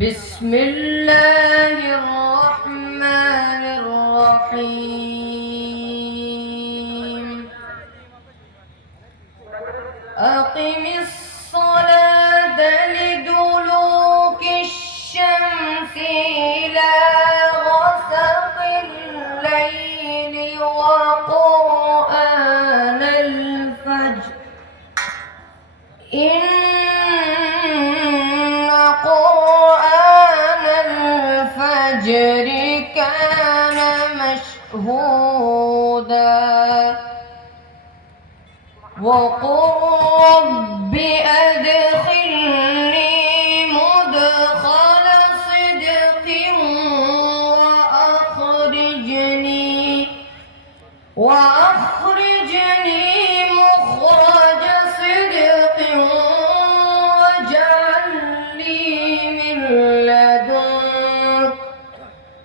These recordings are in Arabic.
بسم الله الرحمن الرحيم أقم الصلاة لدلوك الشمس إلى غسق الليل وقرآن الفجر إن قرآن الفجر كان مشهودا وقل رب أدخلني مدخل صدق وأخرجني مخرج صدق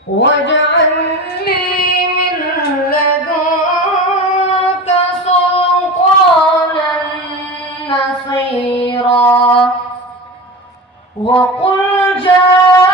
واجعل لي من لدنك سلطانا نصيرا وقل جاء